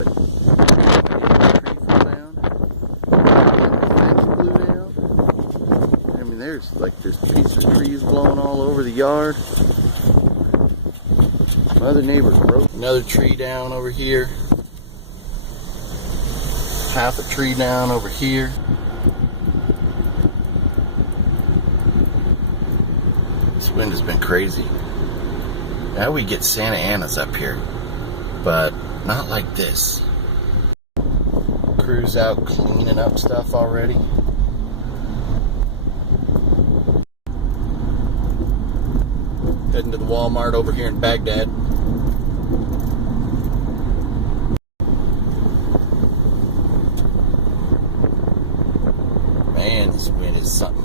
Tree fell down. The fence blew down. I mean, there's pieces of trees blowing all over the yard. My other neighbors broke another tree down over here. Half a tree down over here. This wind has been crazy. Now we get Santa Ana's up here, but not like this. Crew's out cleaning up stuff already. Heading to the Walmart over here in Baghdad. Man, this wind is something.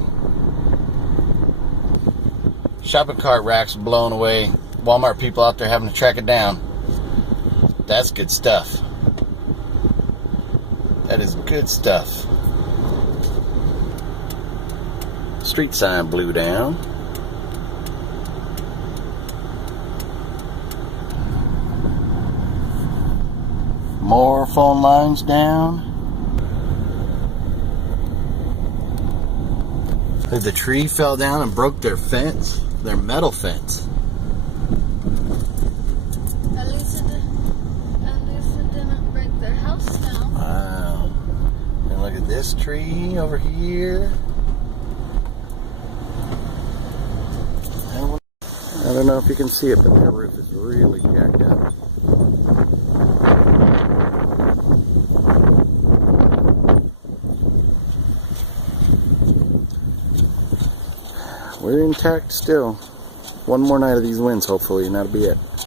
Shopping cart racks blown away. Walmart people out there having to track it down. That's good stuff. That is good stuff. Street sign blew down. More phone lines down. The tree fell down and broke their fence, their metal fence. At least it didn't break their house down. Wow. And look at this tree over here. I don't know if you can see it, but their roof is really jacked up. We're intact still. One more night of these winds, hopefully, and that'll be it.